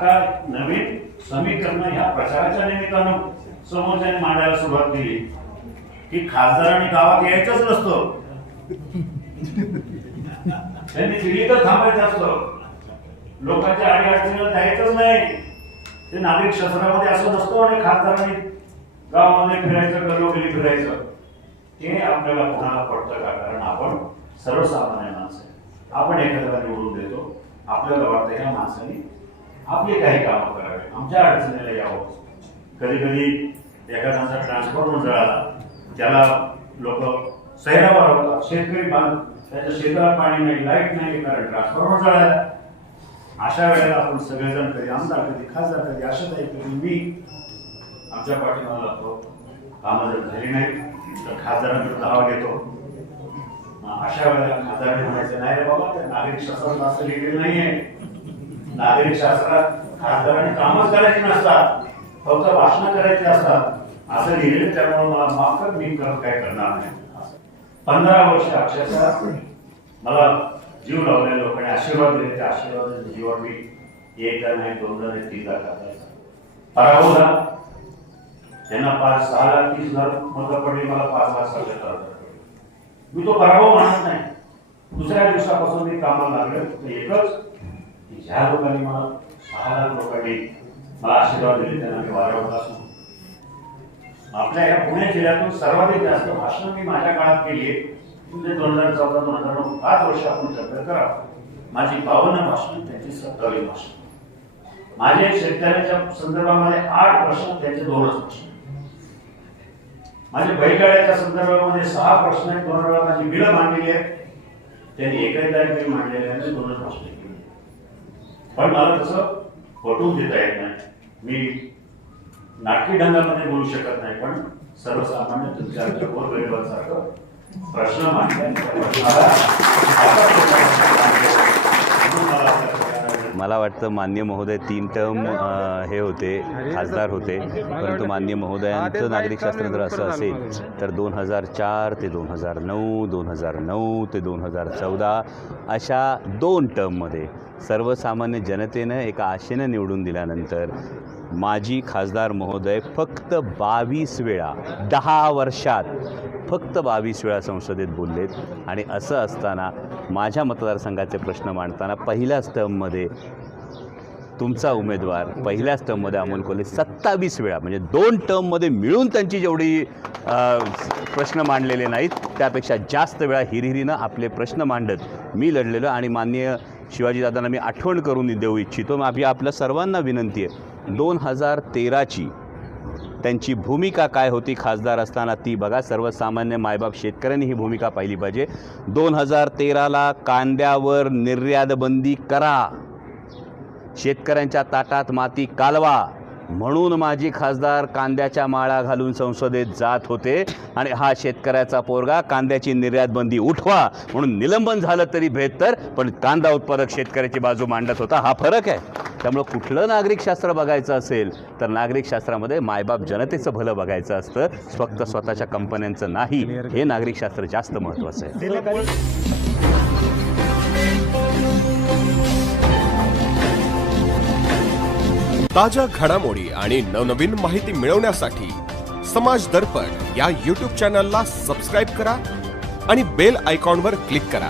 आता नवीन समीकरण ह्या प्रचाराच्या निमित्तानं समोरच्याने मांडायला सुरुवात केली. की खासदारांनी गावात यायचंच नसतं. त्यांनी दिल्लीतच थांबायचं असतं. लोकांच्या अडीअडचणीला जायचंच नाही. ते नागरिक शासनामध्ये असं नसतं आणि खासदारांनी गावामध्ये फिरायचं गल्लोगली फिरायचं. ते आपल्याला कोणाला पडतं का? कारण आपण सर्वसामान्य माणसं आपण एखाद्याला निवडून देतो. आपल्याला वाटतं ह्या माणसाने आपले काही कामं करावे. आमच्या अडचणीला यावं. कधी कधी एखाद्याचा ट्रान्सफॉर्मर जळाला त्याला लोक सैरावर होतात शेतकरी बांध त्याच्या शेताला पाणी नाही लाइट नाही कारण ट्रान्सफॉर्मर जळाला अशा वेळेला आपण सगळेजण कधी आमदार कधी खासदार कधी अशा टाईप कधी मी आमच्या पाठीमाला लागतो. कामं जर झाली नाही तर खासदारांकडे धावा घेतो. अशा वेळेला खासदारांनी म्हणायचं नाही रे बाबा त्या नागरिक शासन असं लिहिलेलं नाहीये. नागरिक शास्त्रात खासदारांनी कामच करायची नसतात फक्त भाषण करायची असतात. असं लिहिलेलं त्यामुळे मला माफ कर मी करत काय करणार नाही. पंधरा वर्ष अक्षरशः मला जीव लावलेल्या लोकांनी आशीर्वाद दिले त्या आशीर्वादाचे जीवन मी एकदा नाही दोनदा नाही तीनदा टाकायचा पराभव झाला. त्यांना पाच सहा लाख तीस हजार मतं पडली मला पाच लाख सहाशे मी तो पराभव मानत नाही. दुसऱ्या दिवसापासून मी कामाला लागले एकच. की ज्या लोकांनी मला सहा लाख लोकांनी मला आशीर्वाद दिले त्यांना मी वारंवार असू आपल्या या पुणे जिल्ह्यातून सर्वाधिक जास्त भाषण मी माझ्या काळात केली आहे म्हणजे दोन हजार चौदा दोन हजार नऊ पाच वर्ष आपण चर्चा करा. माझी बावन्न भाषण त्यांची सत्तावीस भाषण. माझे शेतकऱ्याच्या संदर्भामध्ये आठ प्रश्न त्यांचे दोनच प्रश्न माझ्या बैलगाड्याच्या संदर्भामध्ये सहा प्रश्न आहेत. दोन वेळा माझी बिलं मांडलेली आहेत. त्यांनी एकही तारीख बिल मांडलेले आहेत दोनच प्रश्न पण मला तसं पटवून देता येत नाही. मी नाटकी ढंगामध्ये बोलू शकत नाही पण सर्वसामान्य तुमच्या गोरगरिबांसारखं प्रश्न मांडला आणि त्या प्रश्नाला म्हणून मला आपल्या सगळ्यांना मला वाटतं मान्य महोदय तीन टर्म हे होते खासदार होते. परंतु मान्य महोदयांचं नागरिकशास्त्र जर असं असेल तर दोन हजार चार ते दोन हजार नऊ दोन हजार नऊ ते दोन हजार चौदा अशा दोन टर्ममध्ये सर्वसामान्य जनतेनं एका आशेनं निवडून दिल्यानंतर माजी खासदार महोदय फक्त बावीस वेळा दहा वर्षात फक्त बावीस वेळा संसदेत बोललेत. आणि असं असताना माझ्या मतदारसंघाचे प्रश्न मांडताना पहिल्याच टर्ममध्ये तुमचा उमेदवार पहिल्याच टर्ममध्ये अमोल कोल्हे सत्तावीस वेळा म्हणजे दोन टर्ममध्ये मिळून त्यांची जेवढी प्रश्न मांडलेले नाहीत त्यापेक्षा जास्त वेळा हिरिहिरीनं आपले प्रश्न मांडत मी लढलेलो आणि माननीय शिवाजीदादांना मी आठवण करून देऊ इच्छितो. मग आपली आपल्या सर्वांना विनंती आहे. दोन हजार तेराची त्यांची भूमिका काय होती खासदार असताना ती बघा. सर्वसामान्य मायबाप शेतकऱ्यांनी ही भूमिका पाहिली पाहिजे. दोन हजार तेराला कांद्यावर निर्यातबंदी करा. शेतकऱ्यांच्या ताटात माती कालवा. म्हणून माझी खासदार कांद्याच्या माळा घालून संसदेत जात होते. आणि हा शेतकऱ्याचा पोरगा कांद्याची निर्यातबंदी उठवा. म्हणून निलंबन झालं तरी बेहतर पण कांदा उत्पादक शेतकऱ्याची बाजू मांडत होता. हा फरक आहे. त्यामुळं कुठलं नागरिकशास्त्र बघायचं असेल तर नागरिकशास्त्रामध्ये मायबाप जनतेचं भलं बघायचं असतं. फक्त स्वतःच्या कंपन्यांचं नाही हे नागरिकशास्त्र जास्त महत्त्वाचं आहे. ताज्या घडामोडी आणि नवनवीन माहिती मिळवण्यासाठी समाज दर्पण या यूट्यूब चॅनलला सबस्क्राईब करा आणि बेल आयकॉनवर क्लिक करा.